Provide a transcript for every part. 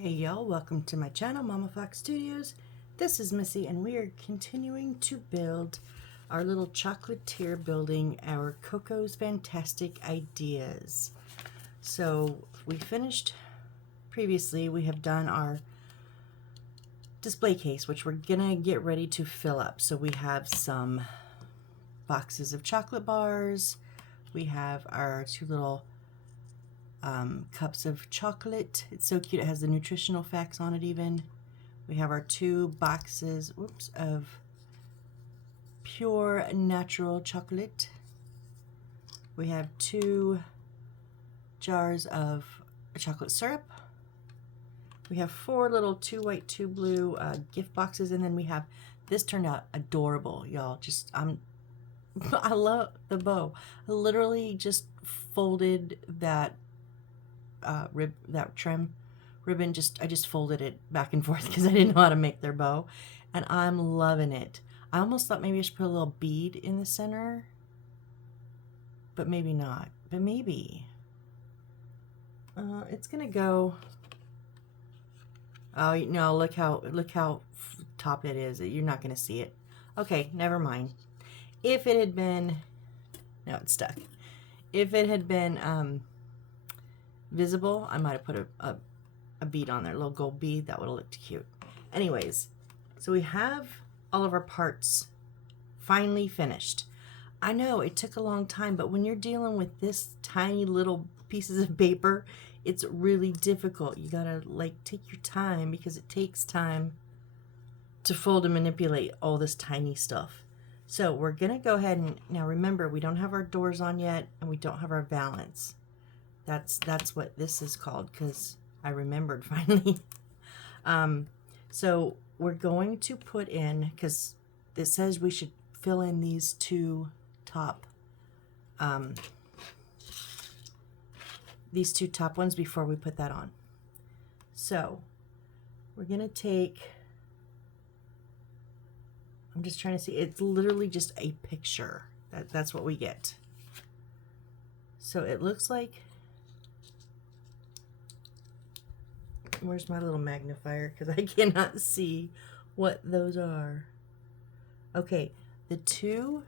Hey y'all, welcome to my channel, Mama Fox Studios. This is Missy and we are continuing to build our little chocolatier building our Coco's Fantastic Ideas. So we finished previously, we have done our display case, which we're gonna get ready to fill up. So we have some boxes of chocolate bars, we have our two little cups of chocolate. It's so cute. It has the nutritional facts on it even. We have our two boxes, of pure natural chocolate. We have two jars of chocolate syrup. We have four little 2 white, 2 blue gift boxes, and then we have, this turned out adorable, y'all. I love the bow. I literally just folded that trim ribbon, I just folded it back and forth because I didn't know how to make their bow, and I'm loving it. I almost thought maybe I should put a little bead in the center, but maybe not. But maybe it's gonna go. Oh no! Look how top it is. You're not gonna see it. Okay, never mind. If it had been, no, it's stuck. If it had been visible, I might have put a bead on there, a little gold bead. That would have looked cute. Anyways, so we have all of our parts finally finished. I know it took a long time, but when you're dealing with this tiny little pieces of paper, it's really difficult. You gotta take your time because it takes time to fold and manipulate all this tiny stuff. So we're gonna go ahead and, now remember, we don't have our doors on yet and we don't have our valance. That's what this is called, because I remembered finally. So we're going to put in, because it says we should fill in these two top ones before we put that on. So we're gonna take, I'm just trying to see, it's literally just a picture. That's what we get. So it looks like, where's my little magnifier, because I cannot see what those are. Okay, the two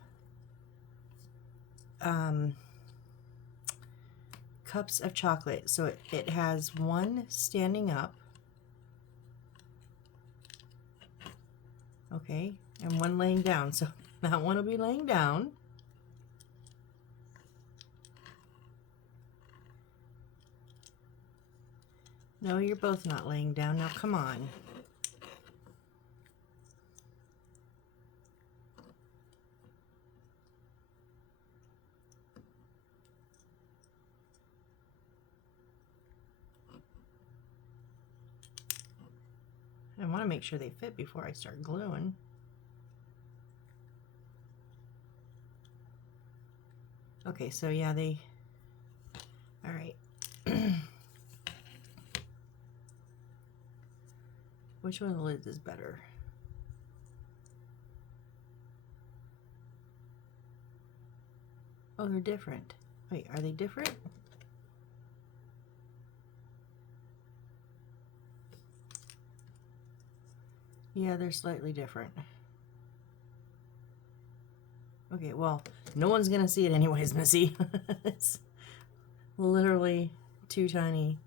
cups of chocolate. So it has one standing up, okay, and one laying down. So that one will be laying down. No, you're both not laying down. Now come on. I want to make sure they fit before I start gluing. Okay, so yeah, all right. Which one of the lids is better? Oh, they're different. Wait, are they different? Yeah, they're slightly different. Okay, well, no one's gonna see it anyways, Missy. It's literally too tiny.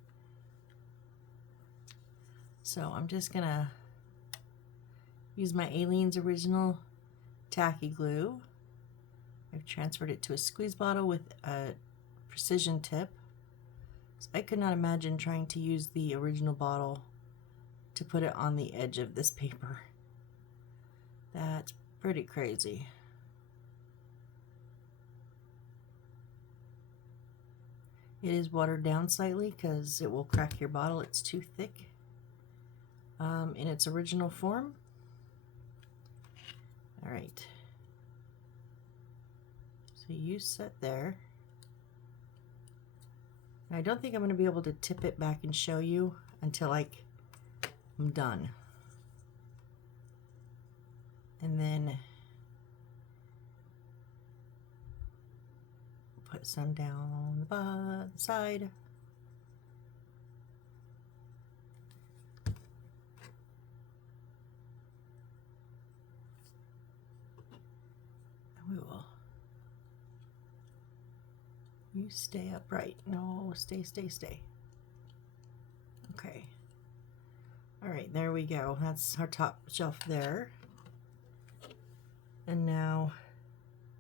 So I'm just gonna use my Aleene's Original tacky glue. I've transferred it to a squeeze bottle with a precision tip. So I could not imagine trying to use the original bottle to put it on the edge of this paper. That's pretty crazy. It is watered down slightly because it will crack your bottle. It's too thick in its original form. All right. So you sit there. I don't think I'm going to be able to tip it back and show you until I'm done. And then put some down the side. You stay upright. No, stay, stay, stay. Okay. All right, there we go. That's our top shelf there. And now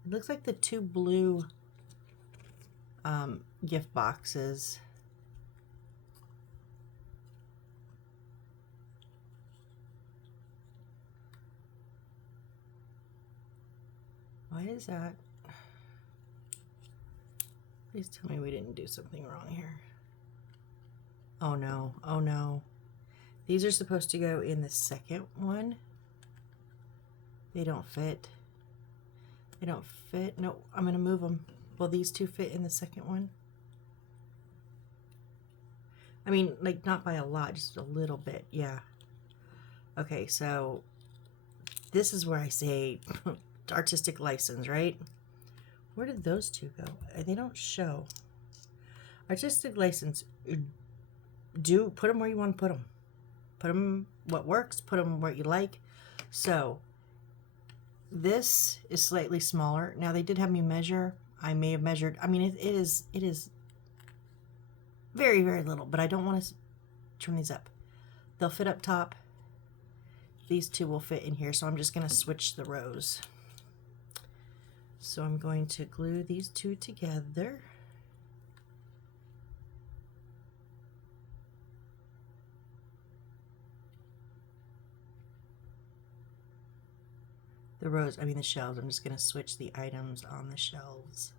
it looks like the two blue gift boxes. Why is that? Please tell me we didn't do something wrong here. Oh no, oh no. These are supposed to go in the second one. They don't fit. They don't fit. No, I'm gonna move them. Will these two fit in the second one? I mean, like not by a lot, just a little bit, yeah. Okay, so this is where I say artistic license, right? Where did those two go? They don't show. Artistic license, do put them where you want to put them. Put them what works, put them where you like. So this is slightly smaller. Now they did have me measure. I may have measured. I mean, it is very, very little, but I don't want to trim these up. They'll fit up top. These two will fit in here, so I'm just going to switch the rows. So I'm going to glue these two together. The rows, I mean the shelves, I'm just going to switch the items on the shelves.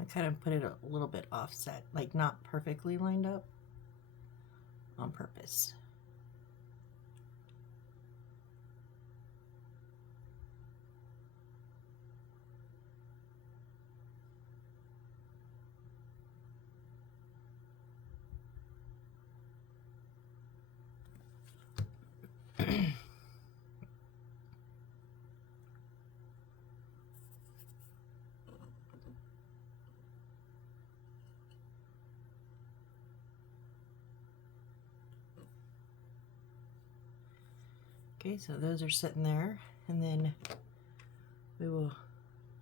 I kind of put it a little bit offset, like not perfectly lined up on purpose. Okay, so those are sitting there, and then we will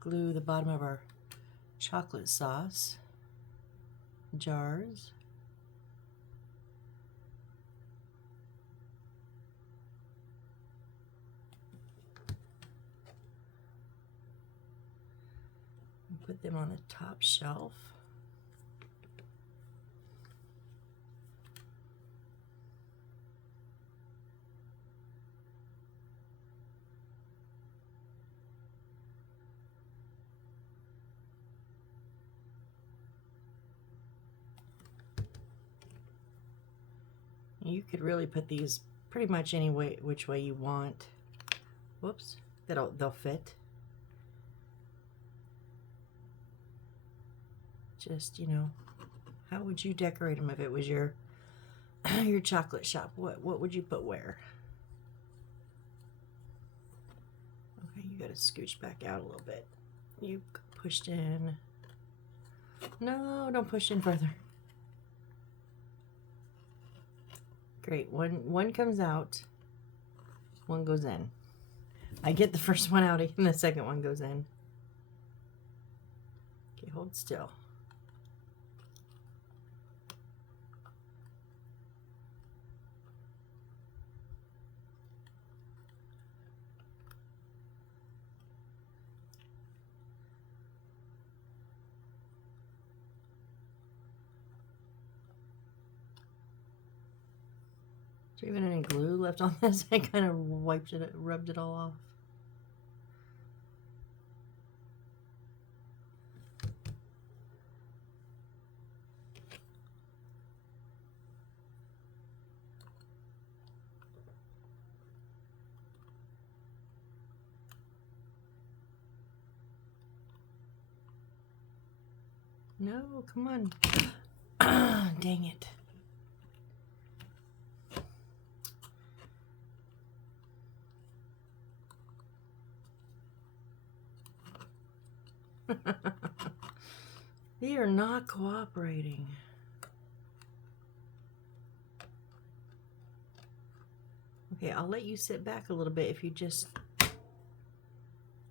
glue the bottom of our chocolate sauce jars. And put them on the top shelf. You could really put these pretty much any way, which way you want. Whoops, they'll fit. Just, you know, how would you decorate them if it was your your chocolate shop? What would you put where? Okay, you gotta scooch back out a little bit. You pushed in. No, don't push in further. Great, one comes out, one goes in. I get the first one out and the second one goes in. Okay, hold still. Is there even any glue left on this? I kind of wiped it, rubbed it all off. No, come on. Dang it. They are not cooperating. Okay, I'll let you sit back a little bit if you just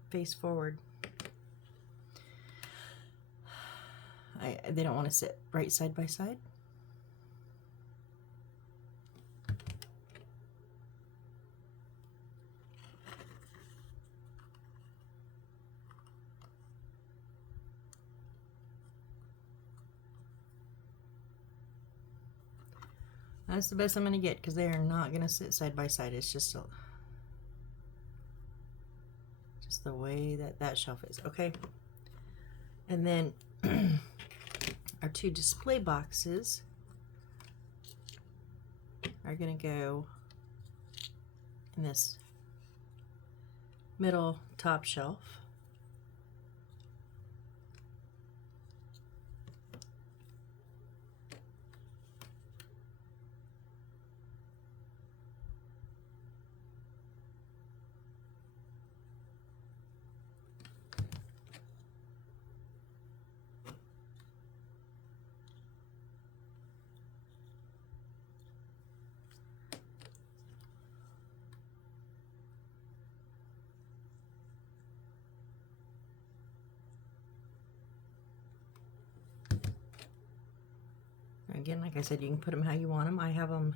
face forward. They don't want to sit right side by side. That's the best I'm going to get because they are not going to sit side by side. It's just the way that shelf is. Okay. And then our two display boxes are going to go in this middle top shelf. Again, like I said, you can put them how you want them. I have them,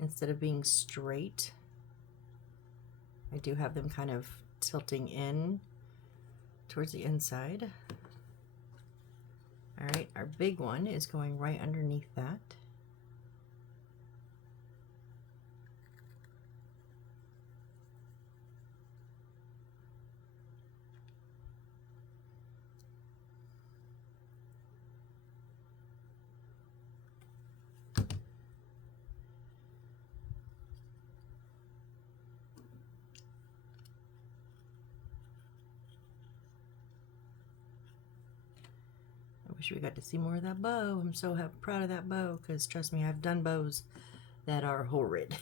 instead of being straight, I do have them kind of tilting in towards the inside. All right, our big one is going right underneath that. Wish we got to see more of that bow. I'm so proud of that bow because trust me, I've done bows that are horrid.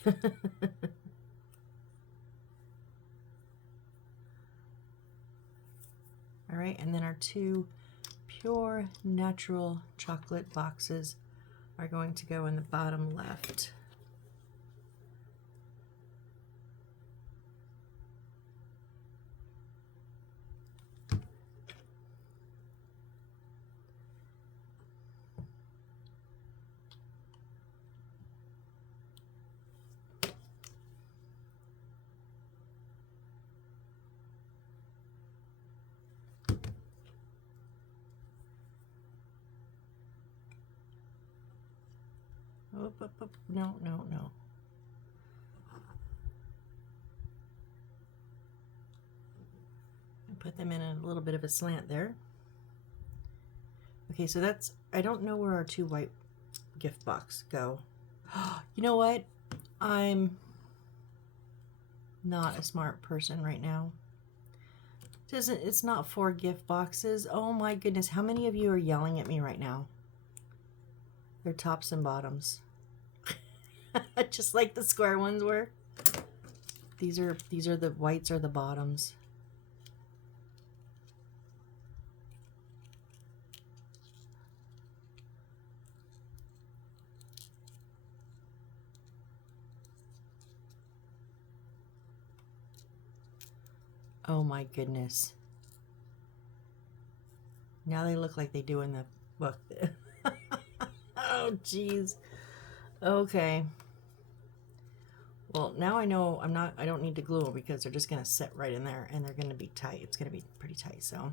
All right, and then our two pure natural chocolate boxes are going to go in the bottom left. Up. No. Put them in a little bit of a slant there. Okay, so that's, I don't know where our two white gift box go. You know what? I'm not a smart person right now. It's not 4 gift boxes. Oh my goodness, how many of you are yelling at me right now? They're tops and bottoms. Just like the square ones were. These are the whites or the bottoms. Oh my goodness. Now they look like they do in the book. Oh geez. Okay. Well, now I know I don't need to glue them because they're just going to sit right in there and they're going to be tight. It's going to be pretty tight. So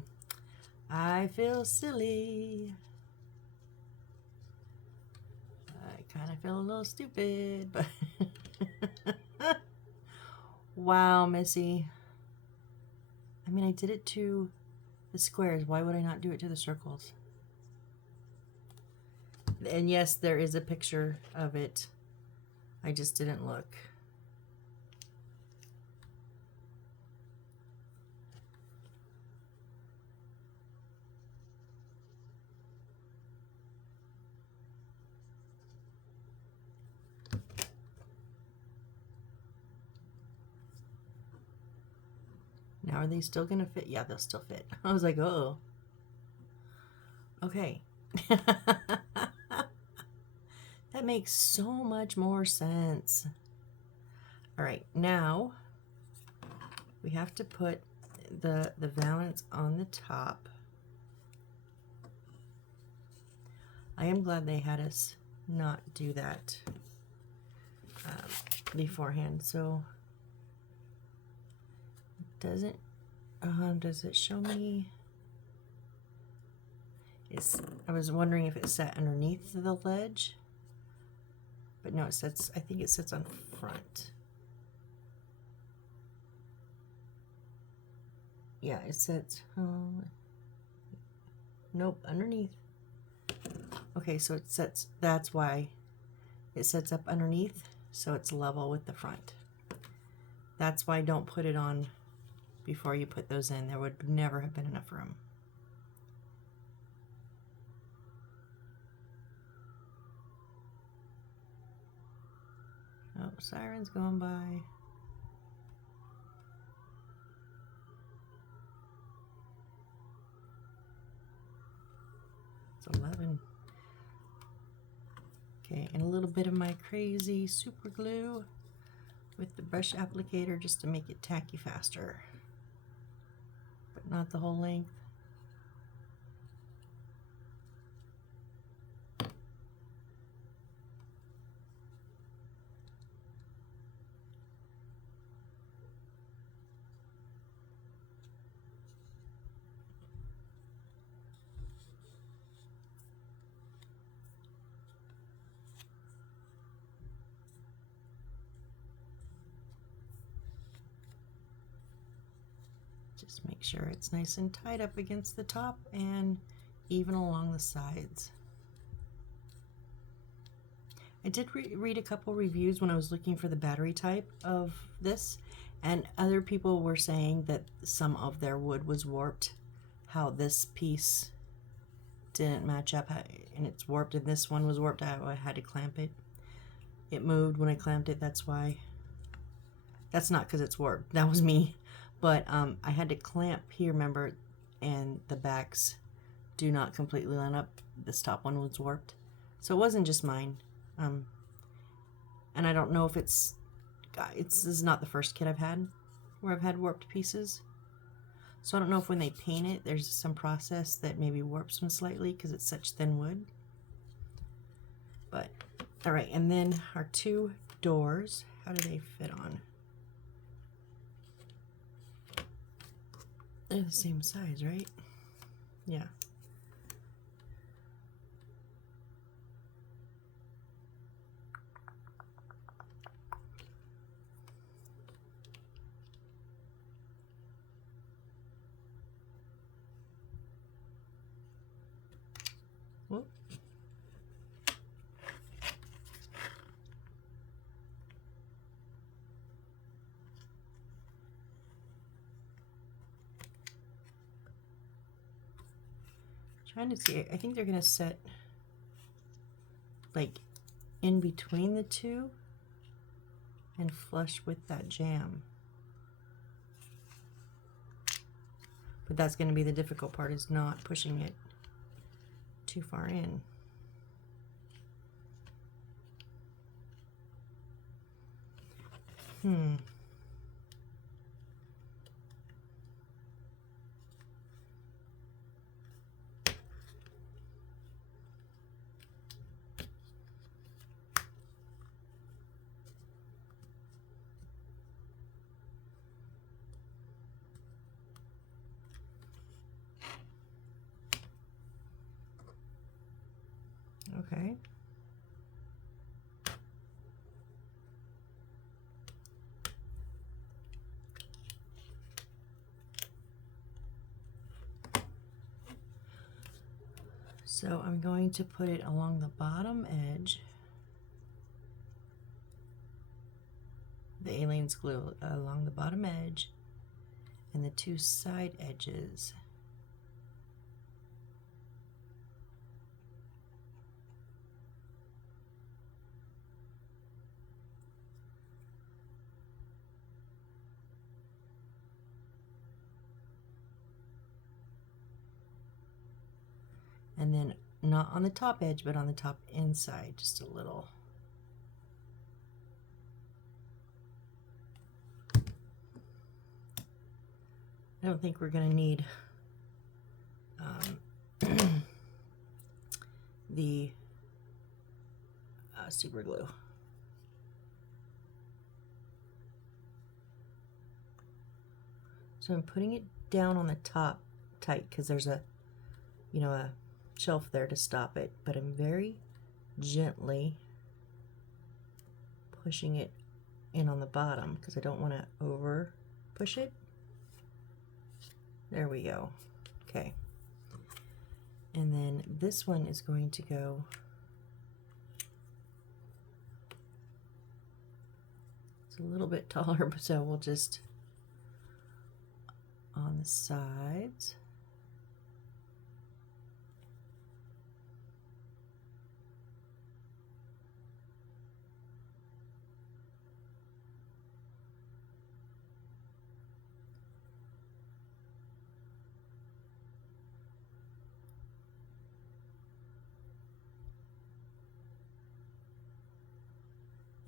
I feel silly. I kind of feel a little stupid, but wow, Missy. I mean, I did it to the squares. Why would I not do it to the circles? And yes, there is a picture of it. I just didn't look. Now, are they still going to fit? Yeah, they'll still fit. I was like, oh. Okay. That makes so much more sense. All right, now we have to put the valance on the top. I am glad they had us not do that beforehand. So does it show me? I was wondering if it sat underneath the ledge, but no, it sits. I think it sits on front. Yeah, it sits. Nope, underneath. Okay, so it sets. That's why it sets up underneath, so it's level with the front. That's why don't put it on before you put those in. There would never have been enough room. Oh, siren's going by. It's 11. Okay, and a little bit of my crazy super glue with the brush applicator just to make it tacky faster, but not the whole length. Just make sure it's nice and tight up against the top and even along the sides. I did read a couple reviews when I was looking for the battery type of this, and other people were saying that some of their wood was warped, how this piece didn't match up and it's warped, and this one was warped. I had to clamp it. It moved when I clamped it, that's why. That's not because it's warped, that was me. But I had to clamp here, remember, and the backs do not completely line up. This top one was warped. So it wasn't just mine. And I don't know if this is not the first kit I've had where I've had warped pieces. So I don't know if when they paint it, there's some process that maybe warps them slightly because it's such thin wood. But, all right, and then our two doors, how do they fit on? They're the same size, right? Yeah. Whoop. Trying to see, I think they're gonna set like in between the two and flush with that jamb. But that's gonna be the difficult part, is not pushing it too far in. Okay. So I'm going to put it along the bottom edge. The Aleene's glue along the bottom edge and the two side edges. And then not on the top edge, but on the top inside, just a little. I don't think we're going to need the super glue. So I'm putting it down on the top tight because there's a, you know, a shelf there to stop it, but I'm very gently pushing it in on the bottom because I don't want to over push it. There we go. Okay. And then this one is going to go it's a little bit taller, so we'll just on the sides.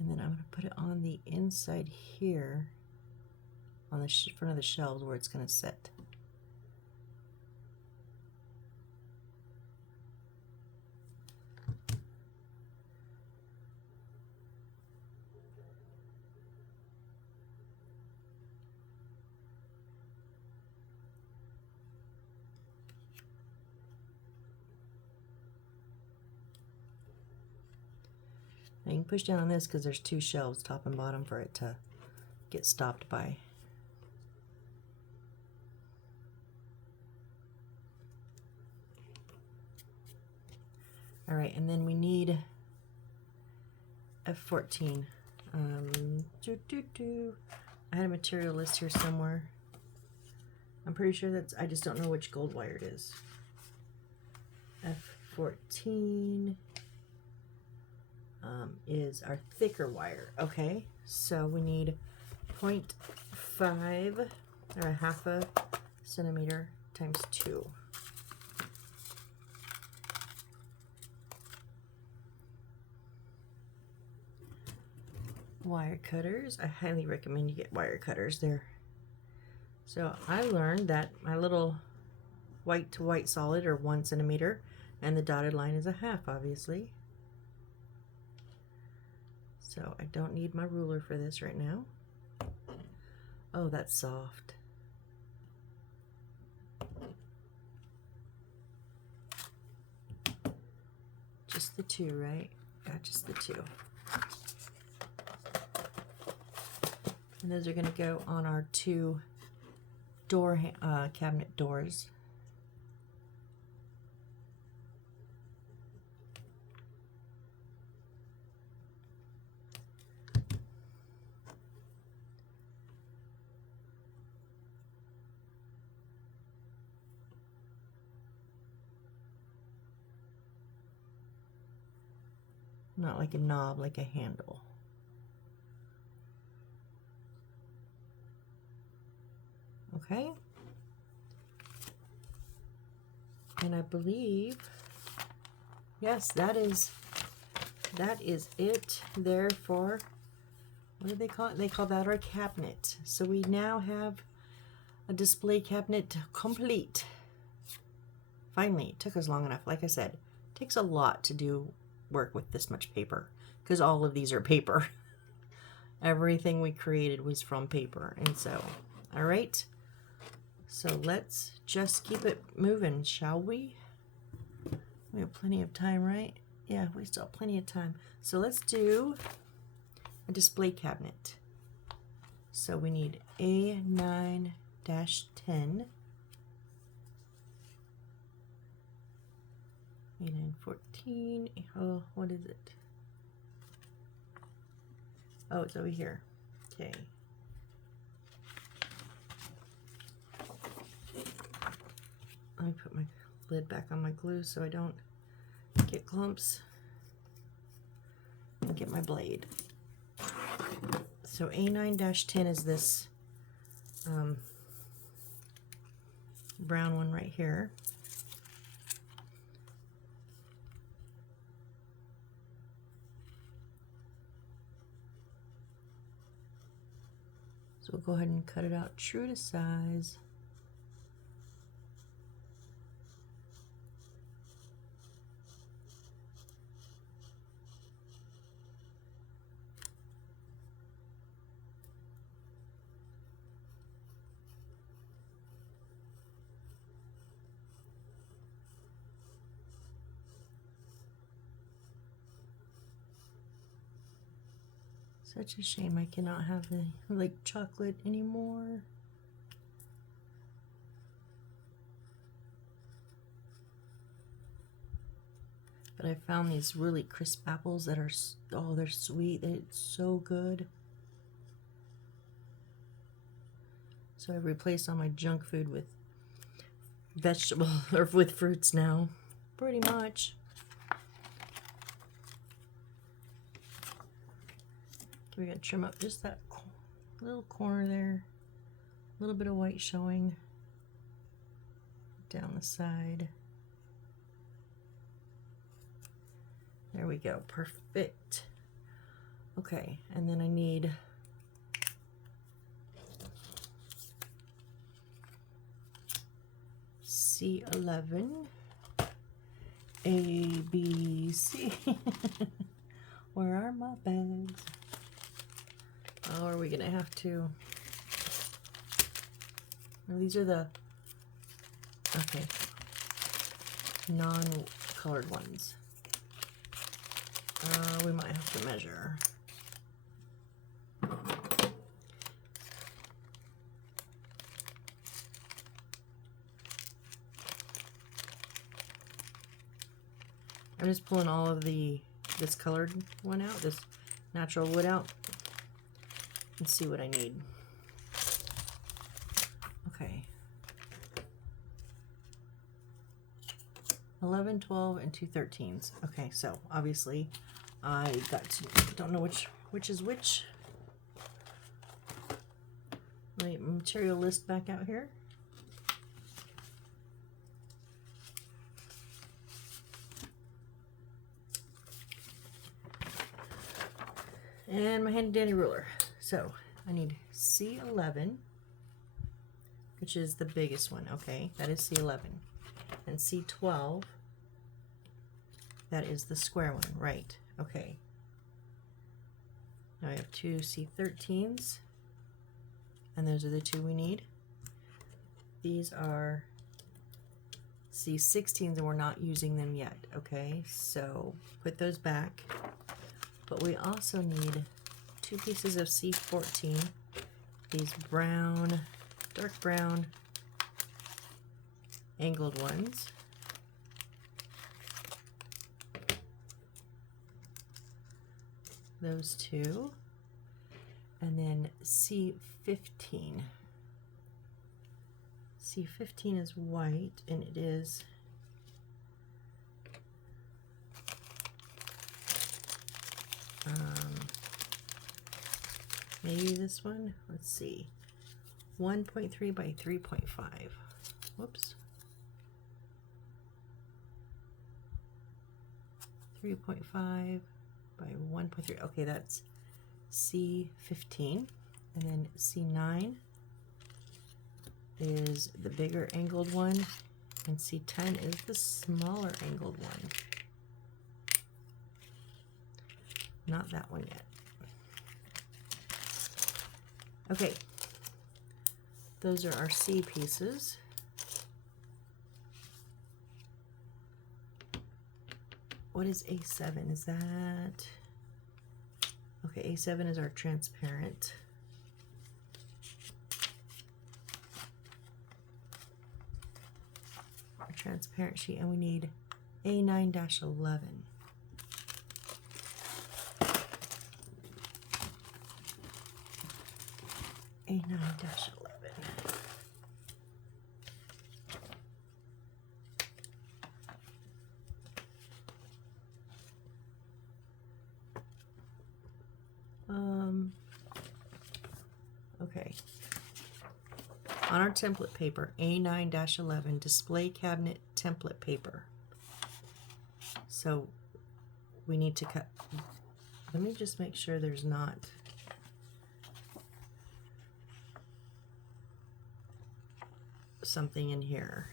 And then I'm going to put it on the inside here, on the front of the shelves where it's going to sit. Now you can push down on this because there's two shelves, top and bottom, for it to get stopped by. All right, and then we need F14. I had a material list here somewhere. I'm pretty sure that's, I just don't know which gold wire it is. F14 is our thicker wire. Okay, so we need 0.5 or a half a centimeter times 2. Wire cutters. I highly recommend you get wire cutters there. So I learned that my little white to white solid are 1 centimeter and the dotted line is a half, obviously. So I don't need my ruler for this right now. Oh, that's soft. Just the 2, right? Yeah, just the 2. And those are going to go on our 2 door cabinet doors. Not like a knob, like a handle. Okay. And I believe, yes, that is it there for, what do they call it? They call that our cabinet. So we now have a display cabinet complete. Finally, it took us long enough. Like I said, it takes a lot to do work with this much paper because all of these are paper. Everything we created was from paper. And so, all right. So let's just keep it moving, shall we? We have plenty of time, right? Yeah, we still have plenty of time. So let's do a display cabinet. So we need A9-10. A9-14. Oh, what is it? Oh, it's over here. Okay. Let me put my lid back on my glue so I don't get clumps. And get my blade. So A9-10 is this brown one right here. So we'll go ahead and cut it out true to size. Such a shame I cannot have the like chocolate anymore. But I found these really crisp apples that are, oh, they're sweet. It's so good. So I replaced all my junk food with vegetable or with fruits now, pretty much. We're gonna trim up just that little corner there. A little bit of white showing down the side. There we go, perfect. Okay, and then I need C11, A, B, C. Where are my bags? Oh, are we gonna have to? Oh, these are the, okay, non-colored ones. We might have to measure. I'm just pulling all of this colored one out, this natural wood out, and see what I need. Okay. 11, 12, and 2 13s. Okay, so obviously I don't know which is which. My material list back out here. And my handy dandy ruler. So I need C11, which is the biggest one. Okay, that is C11. And C12, that is the square one, right? Okay. Now I have 2 C13s, and those are the 2 we need. These are C16s, and we're not using them yet. Okay, so put those back. But we also need 2 pieces of C14, these brown, dark brown, angled ones. Those 2. And then C15. C15 is white, and it is maybe this one. Let's see, 1.3 by 3.5. Whoops. 3.5 by 1.3. Okay, that's C15. And then C9 is the bigger angled one, and C10 is the smaller angled one. Not that one yet. Okay, those are our C pieces. What is A7? Is that... Okay, A7 is our transparent. Our transparent sheet, and we need A9-11. A9-11. Okay. On our template paper, A9-11, display cabinet template paper. So we need to cut. Let me just make sure there's not. something in here.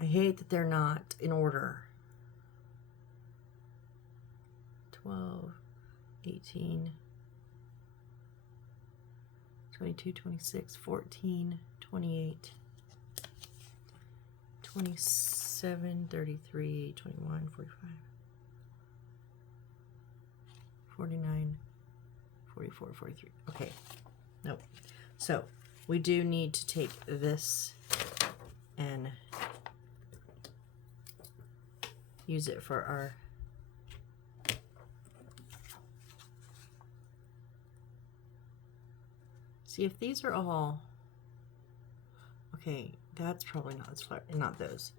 I hate that they're not in order. 12, 18, 22, 26, 14, 28, 27, 33, 21, 45, 49, 44, 43. Okay, nope. So we do need to take this and use it for our see if these are all okay. That's probably not those.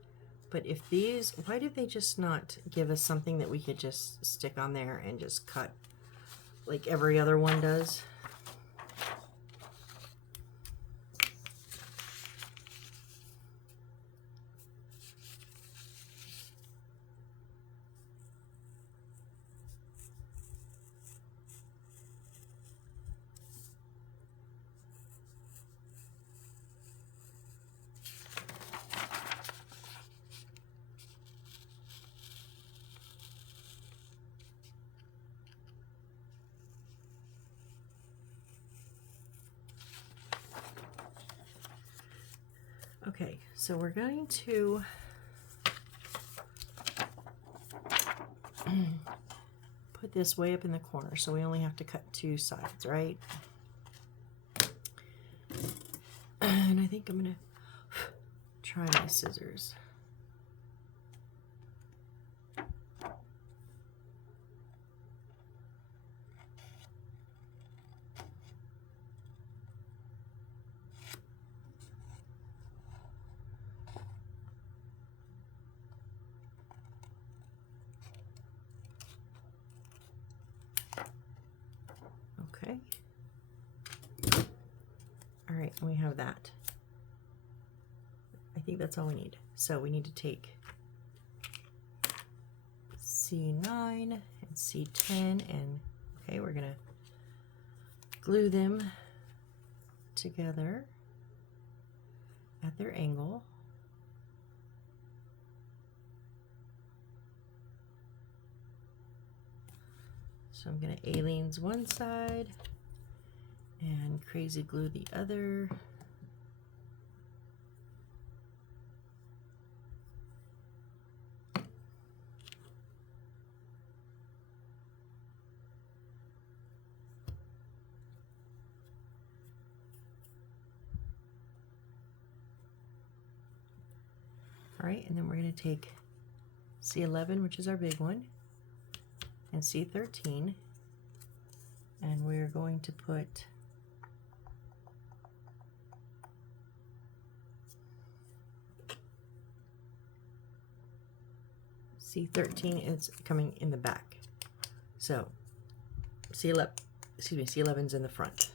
But if these, why did they just not give us something that we could just stick on there and just cut like every other one does? Okay, so we're going to put this way up in the corner, so we only have to cut two sides, right? And I think I'm gonna try my scissors. Okay. All right, and we have that. I think that's all we need. So we need to take C9 and C10 and okay, we're gonna glue them together at their angle. So I'm going to Aleene's one side and crazy glue the other. All right, and then we're going to take C11, which is our big one, and C13, and we're going to put C13 is coming in the back. So C11's in the front.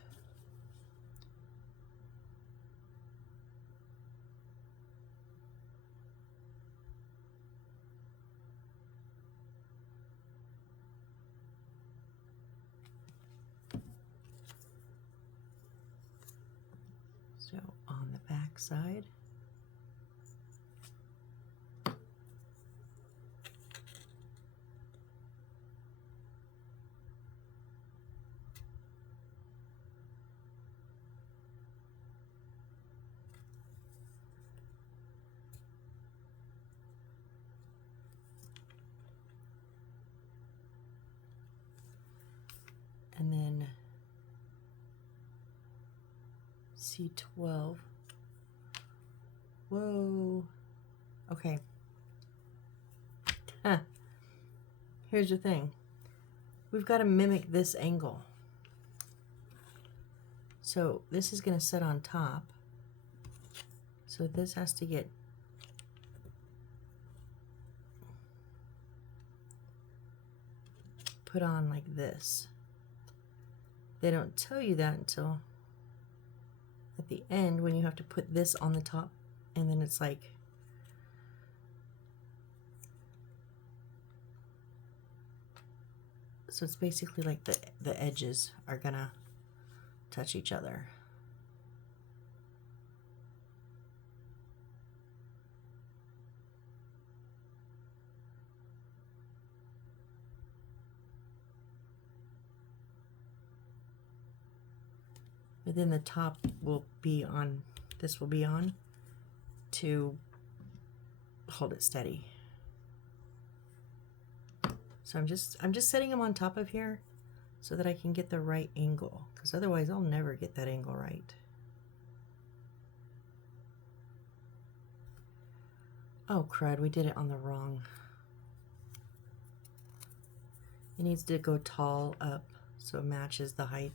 So on the back side, and then C12. Whoa. Okay. Here's the thing. We've got to mimic this angle. So this is going to sit on top. So this has to get put on like this. They don't tell you that until at the end when you have to put this on the top, and then it's like So it's basically like the edges are gonna touch each other. But then the top will be on, this will be on to hold it steady. So I'm just setting them on top of here so that I can get the right angle, because otherwise I'll never get that angle right. Oh crud, we did it on the wrong. It needs to go tall up so it matches the height.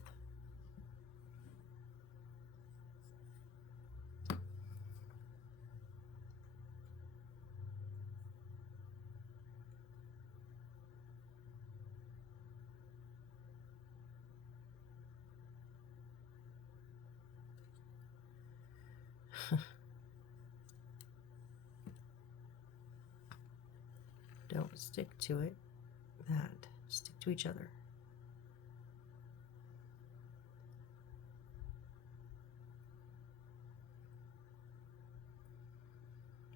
Don't stick to it. That. Stick to each other.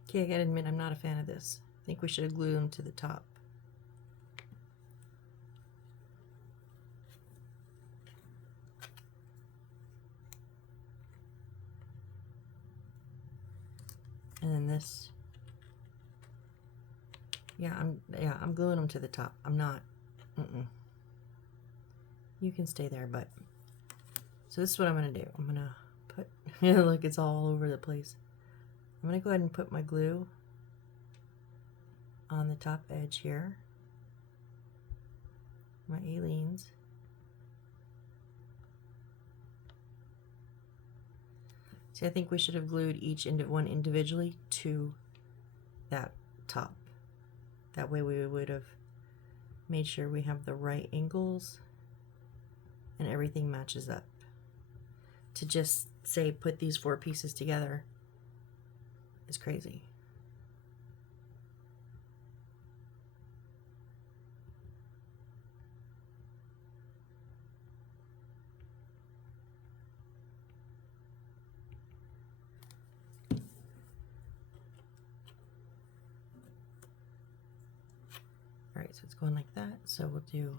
Okay, I gotta admit I'm not a fan of this. I think we should have glued them to the top. And then this. Yeah, I'm gluing them to the top. I'm not. You can stay there, but so this is what I'm gonna do. I'm gonna put, look, it's all over the place. I'm gonna go ahead and put my glue on the top edge here, my Aleene's. See, I think we should have glued each one individually to that top. That way we would have made sure we have the right angles and everything matches up. To just say put these 4 pieces together is crazy. All right, so it's going like that. So we'll do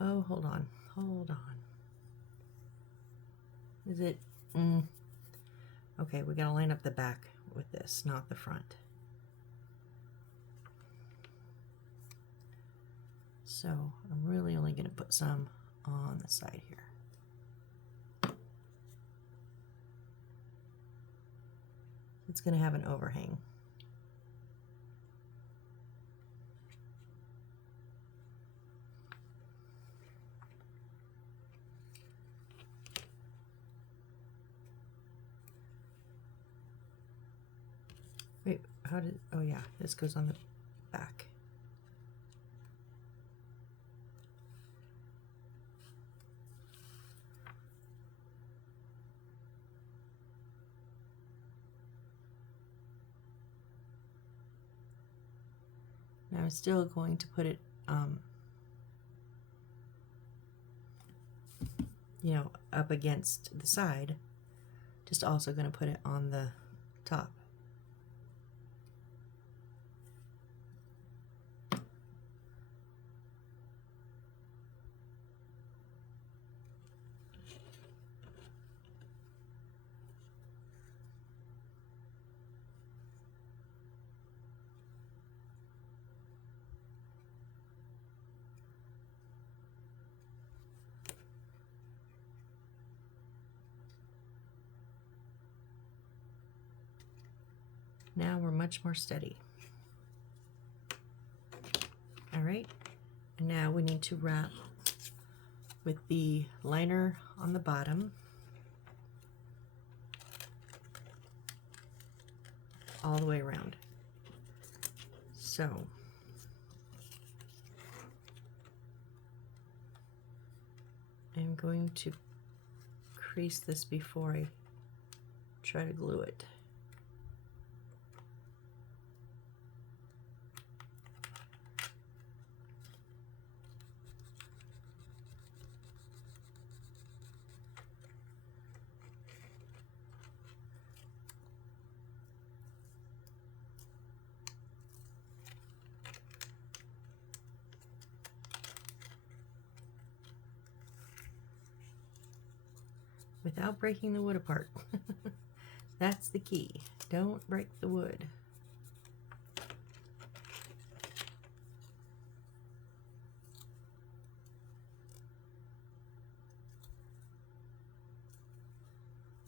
oh, hold on. Is it? Okay, we gotta line up the back with this, not the front. So I'm really only gonna put some on the side here. It's gonna have an overhang. Wait, how did, oh yeah, this goes on the back. Now I'm still going to put it, you know, up against the side. Just also going to put it on the top. Now we're much more steady. All right, and now we need to wrap with the liner on the bottom all the way around. So I'm going to crease this before I try to glue it. Without breaking the wood apart. That's the key. Don't break the wood.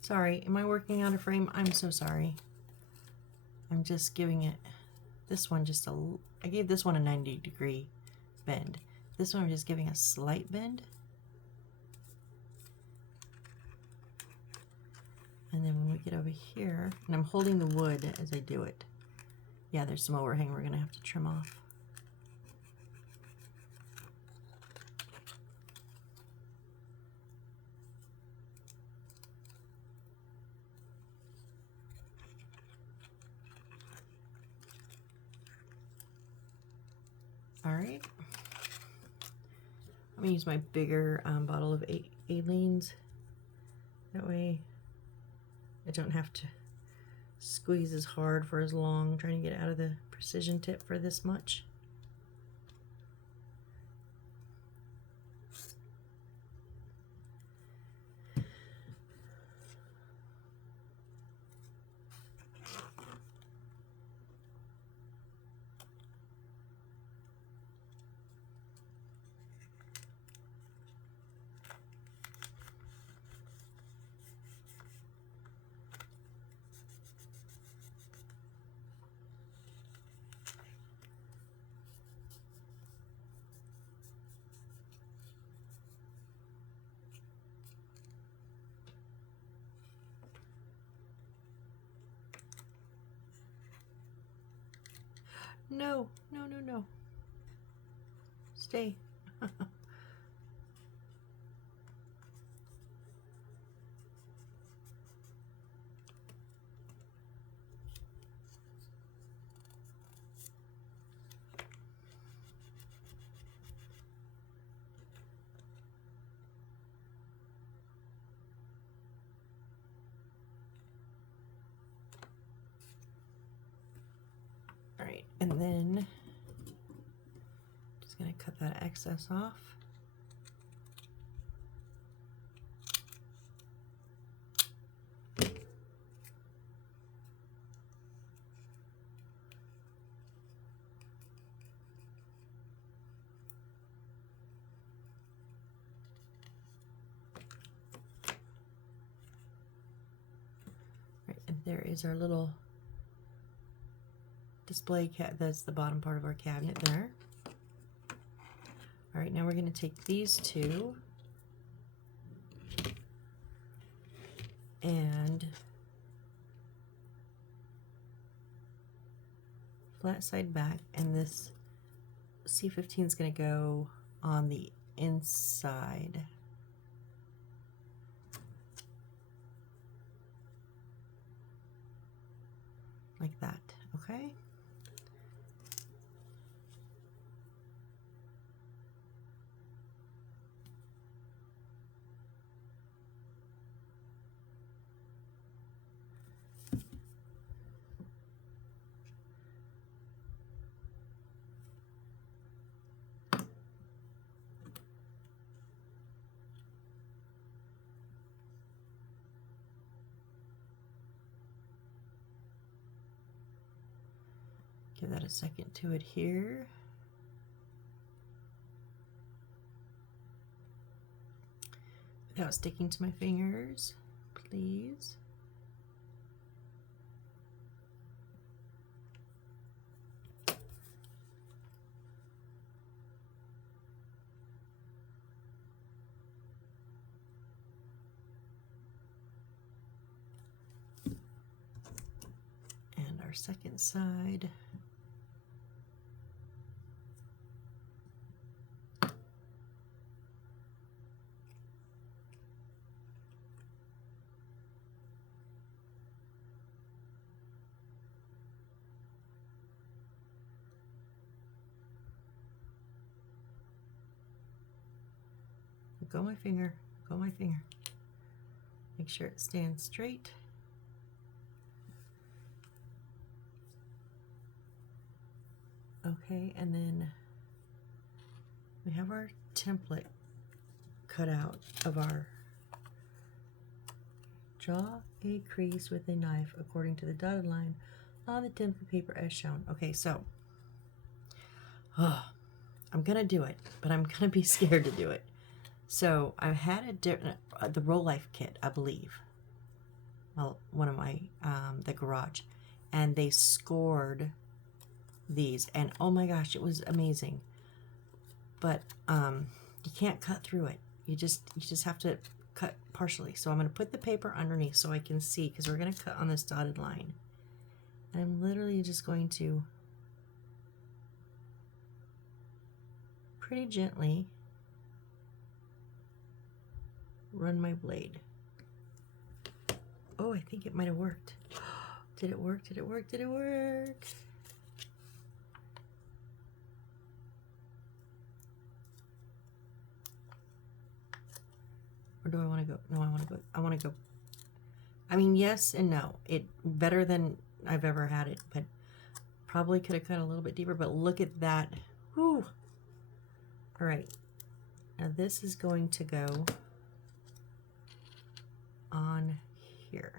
Sorry, am I working out of frame? I'm so sorry. I'm just giving it, this one just I gave this one a 90-degree bend. This one I'm just giving a slight bend. And then when we get over here, and I'm holding the wood as I do it. Yeah, there's some overhang we're gonna have to trim off. All right. I'm gonna use my bigger bottle of Aleene's. That way I don't have to squeeze as hard for as long, trying to get out of the precision tip for this much. No, no, no, no. Stay. All right, and then just gonna cut that excess off. Right, and there is our little display that's the bottom part of our cabinet there. All right, now we're going to take these two and flat side back, and this C15 is going to go on the inside. Like that, okay? Give that a second to adhere. Without sticking to my fingers, please. And our second side. Go my finger. Go my finger. Make sure it stands straight. Okay, and then we have our template cut out of our draw a crease with a knife according to the dotted line on the template paper as shown. Okay, so I'm gonna do it, but I'm gonna be scared to do it. So I had a different the Roll Life kit, I believe. Well, one of my the garage, and they scored these, and oh my gosh, it was amazing. But you can't cut through it. You just have to cut partially. So I'm going to put the paper underneath so I can see, because we're going to cut on this dotted line. And I'm literally just going to pretty gently run my blade. Oh, I think it might have worked. Did it work? Did it work? Did it work? Or do I want to go? No, I want to go. I want to go. I mean, yes and no. It better than I've ever had it, but probably could have cut a little bit deeper. But look at that. Whew. All right. Now this is going to go on here.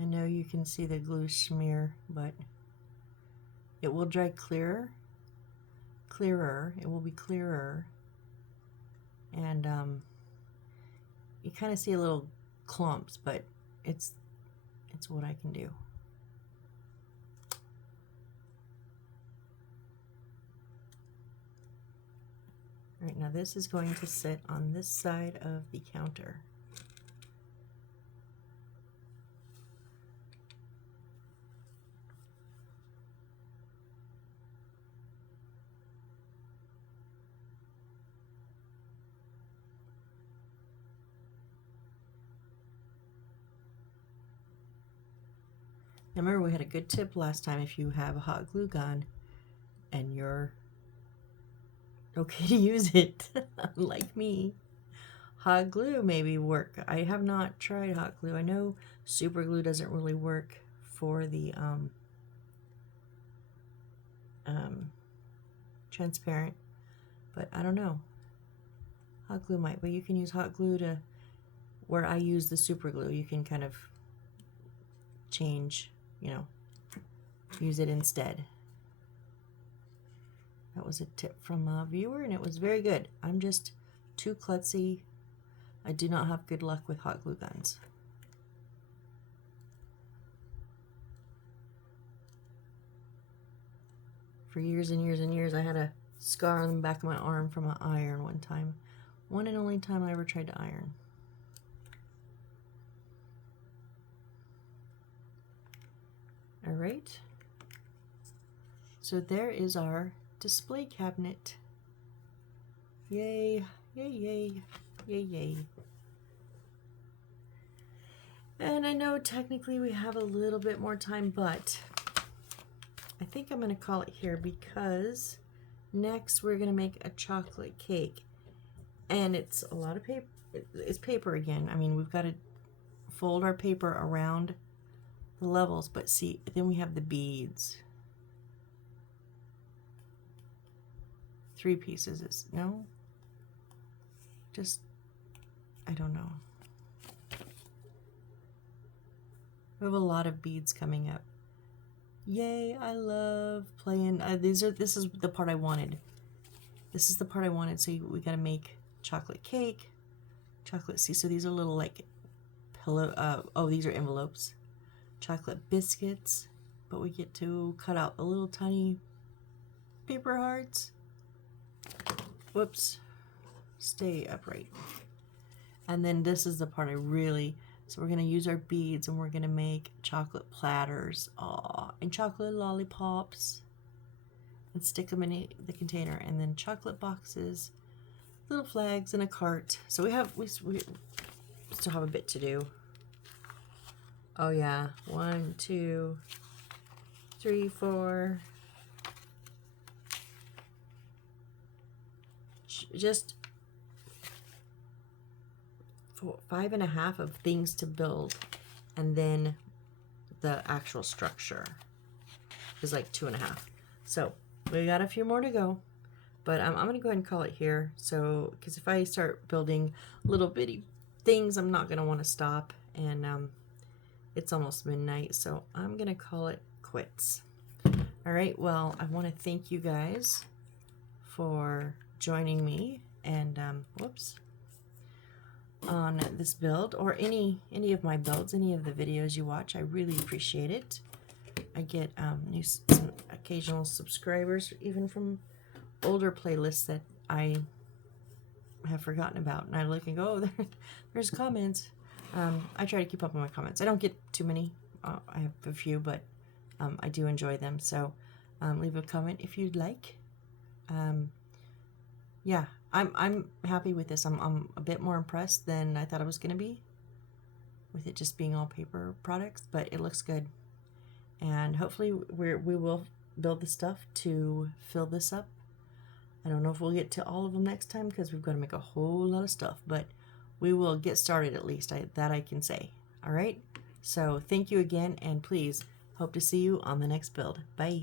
I know you can see the glue smear, but it will dry clearer. It will be clearer. And you kind of see a little clumps, but it's what I can do. All right, now this is going to sit on this side of the counter. Now remember, we had a good tip last time. If you have a hot glue gun and you're okay to use it, like me, hot glue maybe work. I have not tried hot glue. I know super glue doesn't really work for the transparent, but I don't know. Hot glue might, but you can use hot glue to where I use the super glue. You can kind of change, you know, use it instead. That was a tip from a viewer, and it was very good. I'm just too klutzy. I do not have good luck with hot glue guns. For years and years and years, I had a scar on the back of my arm from an iron one time. One and only time I ever tried to iron. All right. So there is our display cabinet. Yay, yay, yay, yay, yay. And I know technically we have a little bit more time, but I think I'm going to call it here, because next we're going to make a chocolate cake. And it's a lot of paper. It's paper again. I mean, we've got to fold our paper around the levels, but see, then we have the beads. 3 pieces is, no? Just, I don't know. We have a lot of beads coming up. Yay, I love playing. This is the part I wanted. This is the part I wanted. So we got to make chocolate cake, chocolate. See, so these are little like pillow. Oh, these are envelopes. Chocolate biscuits, but we get to cut out the little tiny paper hearts. Whoops. Stay upright. And then this is the part I really. So we're going to use our beads and we're going to make chocolate platters. Aw, and chocolate lollipops. And stick them in the container. And then chocolate boxes, little flags, and a cart. So we still have a bit to do. Oh yeah, 1, 2, 3, 4. Just 5.5 of things to build, and then the actual structure is like 2.5. So we got a few more to go, but I'm gonna go ahead and call it here. So because if I start building little bitty things, I'm not gonna want to stop, and it's almost midnight, so I'm gonna call it quits. All right, well, I want to thank you guys for joining me, and whoops, on this build, or any of my builds, any of the videos you watch. I really appreciate it. I get some occasional subscribers, even from older playlists that I have forgotten about, and I look and go, oh, there's comments. I try to keep up on my comments. I don't get too many. I have a few, but I do enjoy them. So leave a comment if you'd like. Yeah, I'm happy with this. I'm a bit more impressed than I thought I was going to be with it just being all paper products, but it looks good. And hopefully we will build the stuff to fill this up. I don't know if we'll get to all of them next time because we've got to make a whole lot of stuff, but we will get started at least. That I can say. All right. So thank you again, and please hope to see you on the next build. Bye.